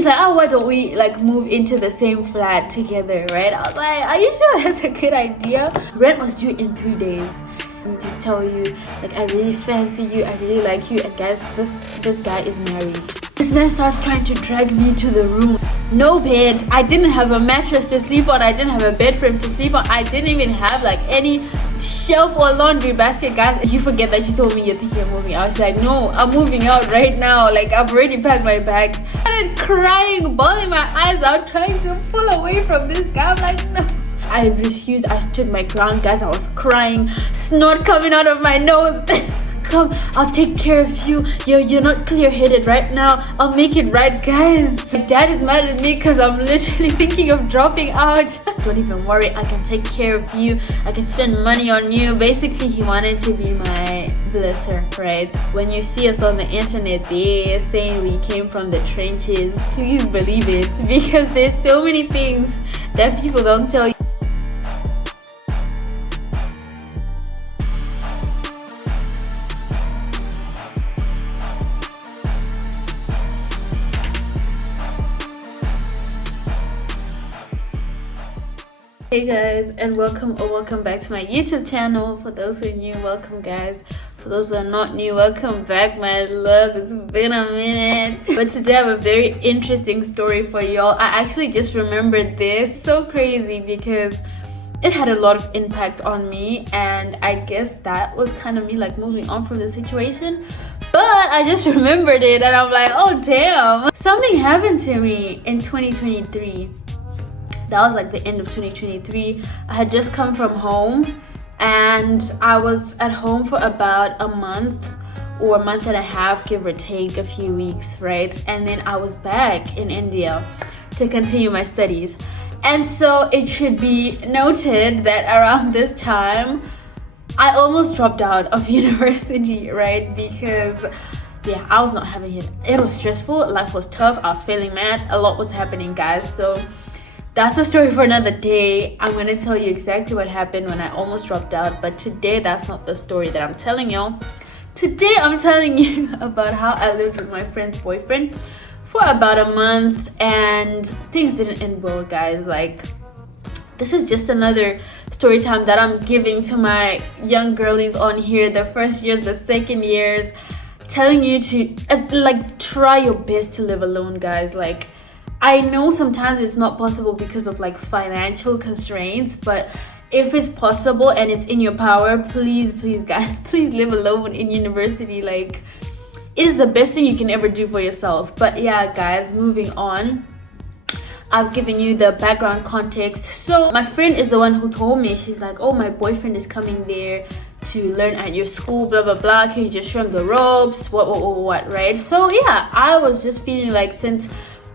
He's like, oh, why don't we like move into the same flat together, right? I was like, are you sure that's a good idea? Rent was due in 3 days. I need to tell you, like, I really fancy you, I really like you, and guys, this guy is married. This man starts trying to drag me to the room. No bed. I didn't have a mattress to sleep on. I didn't have a bed frame to sleep on. I didn't even have like any shelf or laundry basket. Guys, you forget that you told me you're thinking of moving out. I was like, no, I'm moving out right now. Like, I've already packed my bags. I started crying, bawling my eyes out, trying to pull away from this guy. I'm like, no. I refused. I stood my ground, guys. I was crying, snot coming out of my nose. Come, I'll take care of you. You're not clear-headed right now. I'll make it right, guys. My dad is mad at me because I'm literally thinking of dropping out. Don't even worry, I can take care of you. I can spend money on you. Basically, he wanted to be my blesser, right? When you see us on the internet, they're saying we came from the trenches. Please believe it, because there's so many things that people don't tell you. Hey guys, and welcome back to my YouTube channel. For those who are new, welcome guys. For those who are not new, welcome back my loves. It's been a minute, but today I have a very interesting story for y'all. I actually just remembered this, so crazy, because it had a lot of impact on me, and I guess that was kind of me like moving on from the situation. But I just remembered it and I'm like, oh damn, something happened to me in 2023. That was like the end of 2023. I had just come from home and I was at home for about a month or a month and a half, give or take a few weeks, right? And then I was back in India to continue my studies. And so it should be noted that around this time, I almost dropped out of university, right? Because yeah, I was not having it. It was stressful, life was tough, I was failing math, a lot was happening, guys. So that's a story for another day. I'm going to tell you exactly what happened when I almost dropped out. But today, that's not the story that I'm telling y'all. Today, I'm telling you about how I lived with my friend's boyfriend for about a month. And things didn't end well, guys. Like, this is just another story time that I'm giving to my young girlies on here. The first years, the second years. Telling you to, like, try your best to live alone, guys. Like, I know sometimes it's not possible because of like financial constraints, but if it's possible and it's in your power, please guys, please live alone in university. Like, it is the best thing you can ever do for yourself. But yeah guys, moving on, I've given you the background context. So my friend is the one who told me. She's like, oh, my boyfriend is coming there to learn at your school, blah blah blah, can you just show him the ropes, what, right? So yeah, I was just feeling like, since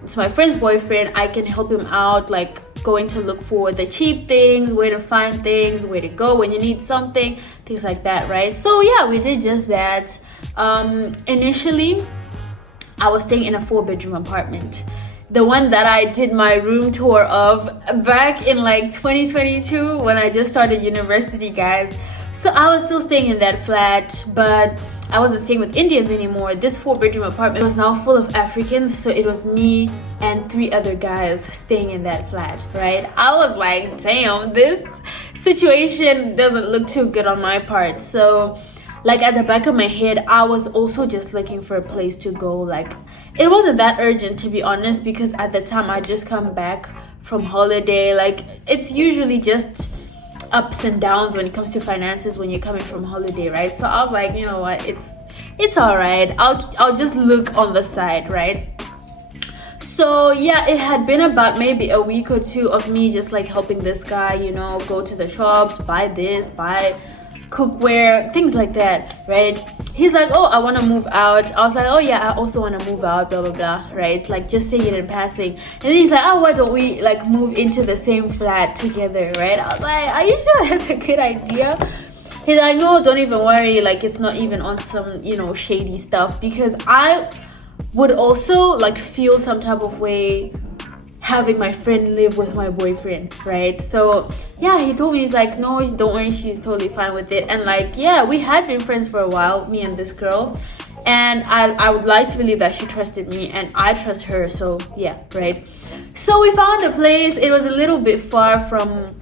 it's my friend's boyfriend, I can help him out, like going to look for the cheap things, where to find things, where to go when you need something, things like that, right? So yeah, we did just that. Initially, I was staying in a 4-bedroom apartment, the one that I did my room tour of back in like 2022 when I just started university, guys. So I was still staying in that flat, but I wasn't staying with Indians anymore. This 4-bedroom apartment was now full of Africans, so it was me and 3 other guys staying in that flat, right? I was like, damn, this situation doesn't look too good on my part. So like at the back of my head, I was also just looking for a place to go. Like, it wasn't that urgent, to be honest, because at the time I just come back from holiday. Like, it's usually just ups and downs when it comes to finances when you're coming from holiday, right? So I was like, you know what, it's all right, I'll just look on the side, right? So yeah, it had been about maybe a week or 2 of me just like helping this guy, you know, go to the shops, buy this, buy cookware, things like that, right? He's like, oh, I want to move out. I was like, oh yeah, I also want to move out, blah blah blah, right? Like, just saying it in passing. And then he's like, oh, why don't we like move into the same flat together, right? I was like, are you sure that's a good idea? He's like, no, don't even worry, like, it's not even on some, you know, shady stuff. Because I would also like feel some type of way having my friend live with my boyfriend, right? So yeah, he told me, he's like, no, don't worry, she's totally fine with it. And like, yeah, we had been friends for a while, me and this girl, And I would like to believe that she trusted me and I trust her. So yeah, right. So we found a place. It was a little bit far from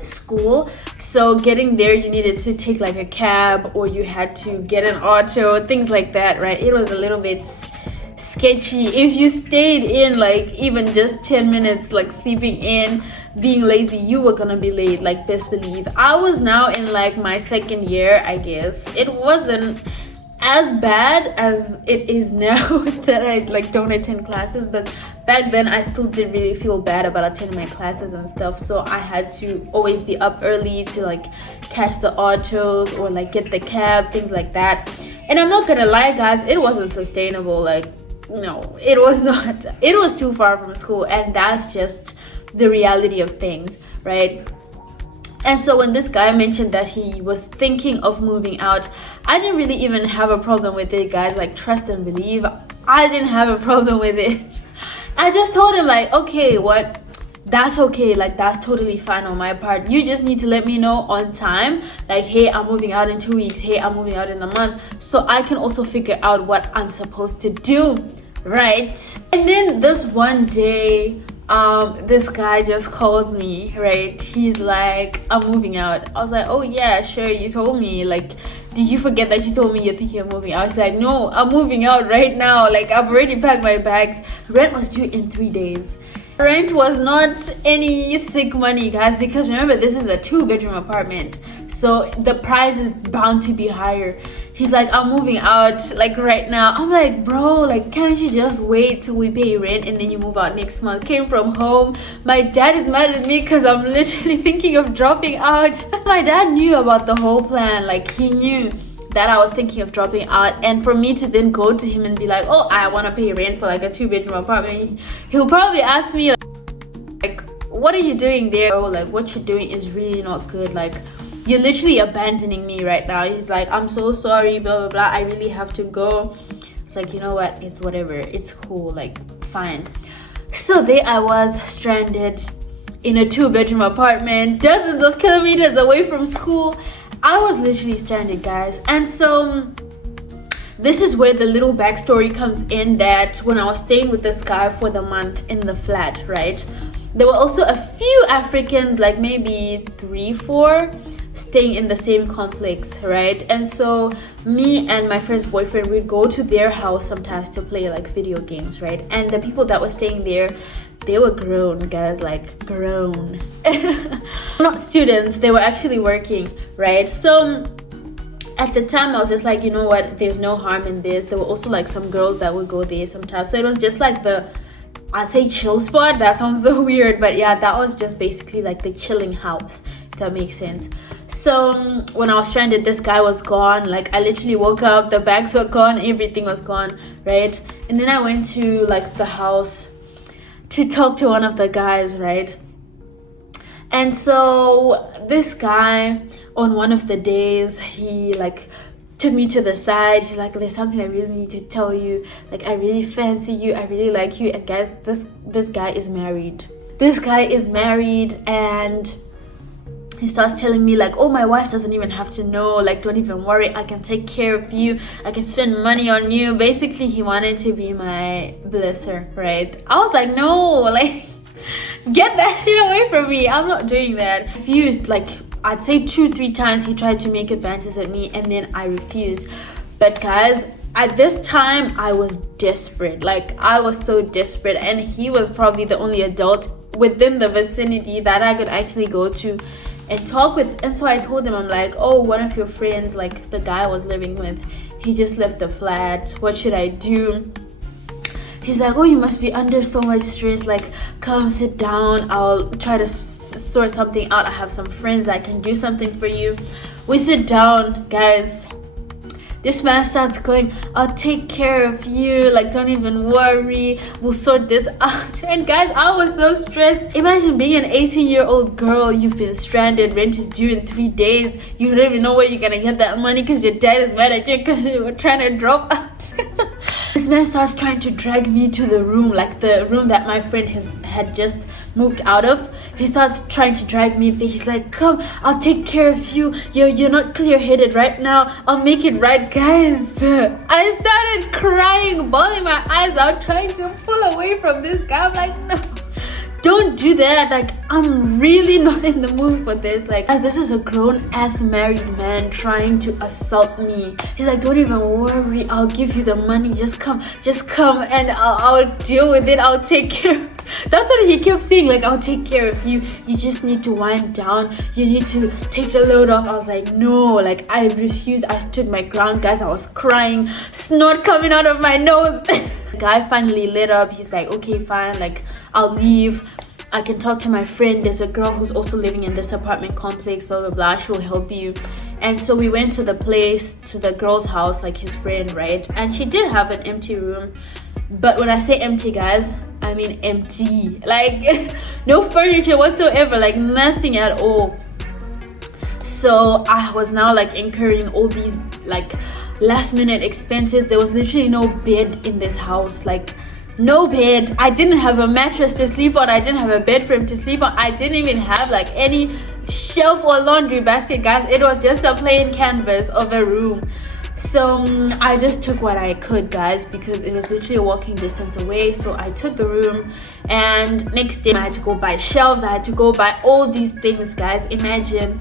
school, so getting there you needed to take like a cab, or you had to get an auto, things like that, right? It was a little bit sketchy. If you stayed in like even just 10 minutes, like sleeping in, being lazy, you were gonna be late, like best believe. I was now in like my second year, I guess. It wasn't as bad as it is now that I like don't attend classes, but back then I still did really feel bad about attending my classes and stuff. So I had to always be up early to like catch the autos or like get the cab, things like that. And I'm not gonna lie, guys, it wasn't sustainable. Like, no, it was not. It was too far from school, and that's just the reality of things, right? And so when this guy mentioned that he was thinking of moving out, I didn't really even have a problem with it, guys. Like, trust and believe, I didn't have a problem with it. I just told him like, okay, that's okay, like that's totally fine on my part. You just need to let me know on time, like, hey, I'm moving out in 2 weeks, hey, I'm moving out in a month, so I can also figure out what I'm supposed to do, right? And then this one day, this guy just calls me, right? He's like, I'm moving out. I was like, oh yeah, sure, you told me. Like, did you forget that you told me you're thinking of moving out? I was like, no, I'm moving out right now. Like, I've already packed my bags. Rent was due in 3 days. Rent was not any sick money, guys, because remember, this is a 2-bedroom apartment, so the price is bound to be higher. He's like, I'm moving out like right now. I'm like, bro, like, can't you just wait till we pay rent and then you move out next month? Came from home. My dad is mad at me because I'm literally thinking of dropping out. My dad knew about the whole plan. Like, he knew that I was thinking of dropping out, and for me to then go to him and be like, oh, I want to pay rent for like a 2-bedroom apartment, he'll probably ask me like, what are you doing there? Oh, like, what you're doing is really not good. Like, you're literally abandoning me right now. He's like, I'm so sorry, blah blah blah, I really have to go. It's like, you know what, it's whatever, it's cool, like, fine. So there I was, stranded in a 2-bedroom apartment, dozens of kilometers away from school. I was literally stranded, guys. And so this is where the little backstory comes in, that when I was staying with this guy for the month in the flat, right, there were also a few Africans, like maybe 3-4, staying in the same complex, right? And so me and my friend's boyfriend, we'd go to their house sometimes to play like video games, right? And the people that were staying there, they were grown, guys, like grown. Not students, they were actually working, right? So at the time I was just like, you know what, there's no harm in this. There were also like some girls that would go there sometimes, so it was just like the, I'd say, chill spot. That sounds so weird, but yeah, that was just basically like the chilling house, if that makes sense. So when I was stranded, this guy was gone. Like, I literally woke up, the bags were gone, everything was gone, right? And then I went to like the house to talk to one of the guys, right? And so this guy, on one of the days, he like took me to the side. He's like, there's something I really need to tell you. Like, I really fancy you, I really like you. And guys, this guy is married. This guy is married, and he starts telling me like, oh, my wife doesn't even have to know, like, don't even worry, I can take care of you, I can spend money on you. Basically, he wanted to be my blesser, right? I was like, no, like, get that shit away from me, I'm not doing that. I refused, like, I'd say 2-3 times he tried to make advances at me, and then I refused. But guys, at this time I was desperate. Like, I was so desperate, and he was probably the only adult within the vicinity that I could actually go to and talk with. And so I told him, I'm like, oh, one of your friends, like the guy I was living with, he just left the flat, what should I do? He's like, oh, you must be under so much stress, like, come sit down, I'll try to sort something out, I have some friends that can do something for you. We sit down, guys. This man starts going, I'll take care of you, like, don't even worry, we'll sort this out. And guys, I was so stressed. Imagine being an 18-year-old girl, you've been stranded, rent is due in 3 days, you don't even know where you're gonna get that money because your dad is mad at you because you were trying to drop out. This man starts trying to drag me to the room, like the room that my friend had just moved out of, he starts trying to drag me there. He's like, come, I'll take care of you. You're not clear-headed right now. I'll make it right, guys. I started crying, bawling my eyes out, trying to pull away from this guy. I'm like, no, don't do that. Like, I'm really not in the mood for this. Like, as this is a grown-ass married man trying to assault me. He's like, don't even worry, I'll give you the money. Just come, and I'll deal with it. I'll take care of it. That's what he kept saying, like, I'll take care of you. You just need to wind down. You need to take the load off. I was like, no, like, I refused. I stood my ground, guys. I was crying, snot coming out of my nose. The guy finally lit up. He's like, okay, fine, like, I'll leave. I can talk to my friend. There's a girl who's also living in this apartment complex, blah, blah, blah. She'll help you. And so we went to the place, to the girl's house, like his friend, right? And she did have an empty room. But when I say empty, guys, I mean empty. Like, no furniture whatsoever, like nothing at all. So I was now like incurring all these like last minute expenses. There was literally no bed in this house, like no bed. I didn't have a mattress to sleep on. I didn't have a bed frame to sleep on. I didn't even have like any shelf or laundry basket, guys. It was just a plain canvas of a room. So I just took what I could, guys, because it was literally a walking distance away. So I took the room, and next day I had to go buy shelves. I had to go buy all these things, guys. Imagine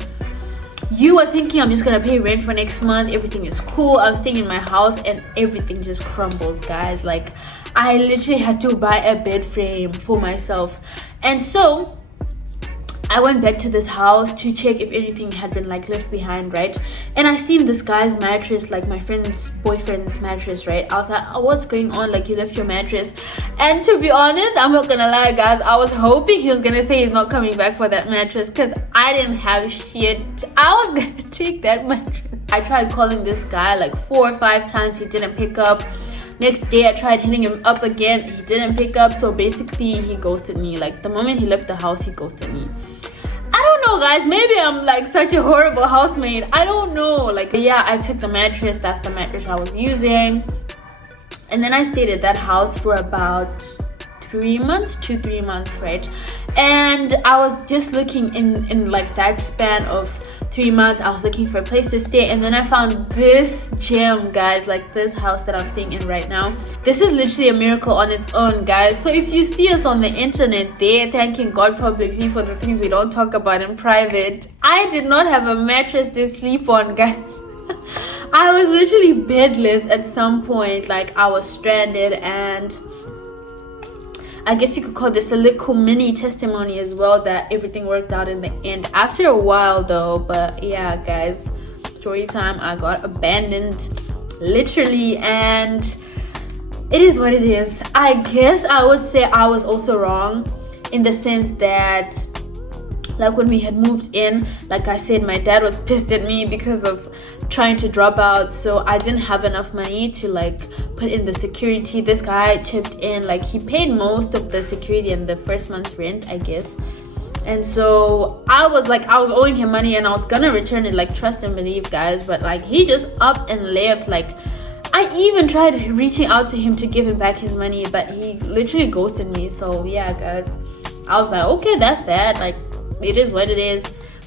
you are thinking I'm just gonna pay rent for next month, everything is cool. I'm staying in my house and everything just crumbles, guys. Like, I literally had to buy a bed frame for myself. And so I went back to this house to check if anything had been like left behind, right? And I seen this guy's mattress, like my friend's boyfriend's mattress, right? I was like, oh, what's going on? Like, you left your mattress. And to be honest, I'm not gonna lie, guys, I was hoping he was gonna say he's not coming back for that mattress, because I didn't have shit. I was gonna take that mattress. I tried calling this guy like 4 or 5 times. He didn't pick up. Next day I tried hitting him up again. He didn't pick up. So basically he ghosted me. Like, the moment he left the house, he ghosted me. I don't know, guys, maybe I'm like such a horrible housemate. I don't know. Like, yeah, I took the mattress. That's the mattress I was using. And then I stayed at that house for about 3 months, 2-3 months, right? And I was just looking in like that span of 3 months, I was looking for a place to stay, and then I found this gem, guys, like this house that I'm staying in right now. This is literally a miracle on its own, guys. So if you see us on the internet there thanking God publicly for the things we don't talk about in private, I did not have a mattress to sleep on, guys. I was literally bedless at some point. Like, I was stranded, and I guess you could call this a little mini testimony as well, that everything worked out in the end after a while though. But yeah, guys, story time. I got abandoned, literally, and it is what it is. I guess I would say I was also wrong in the sense that, like, when we had moved in, like I said, my dad was pissed at me because of trying to drop out. So I didn't have enough money to like put in the security. This guy chipped in, like, he paid most of the security and the first month's rent, I guess. And so I was owing him money, and I was gonna return it, like, trust and believe, guys. But like, he just up and left. Like, I even tried reaching out to him to give him back his money, but he literally ghosted me. So yeah, guys, I was like, okay, that's that. Like, it is what it is.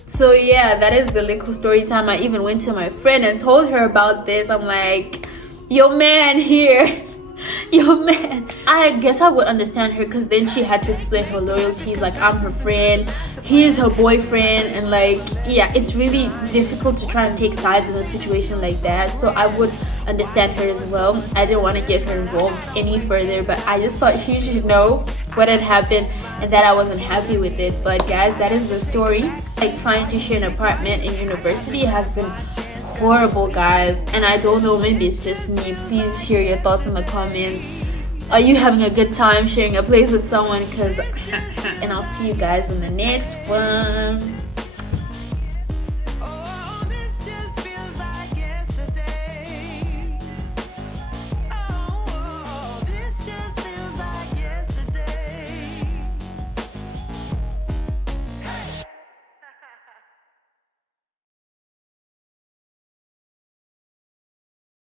So yeah, that is the little story time. I even went to my friend and told her about this. I'm like, your man here, your man. I guess I would understand her, because then she had to split her loyalties. Like, I'm her friend, he is her boyfriend, and like, yeah, it's really difficult to try and take sides in a situation like that. So I would understand her as well. I didn't want to get her involved any further, but I just thought she should know what had happened and that I wasn't happy with it. But guys, that is the story. Like, trying to share an apartment in university has been horrible, guys, and I don't know, maybe it's just me. Please share your thoughts in the comments. Are you having a good time sharing a place with someone? Because and I'll see you guys in the next one.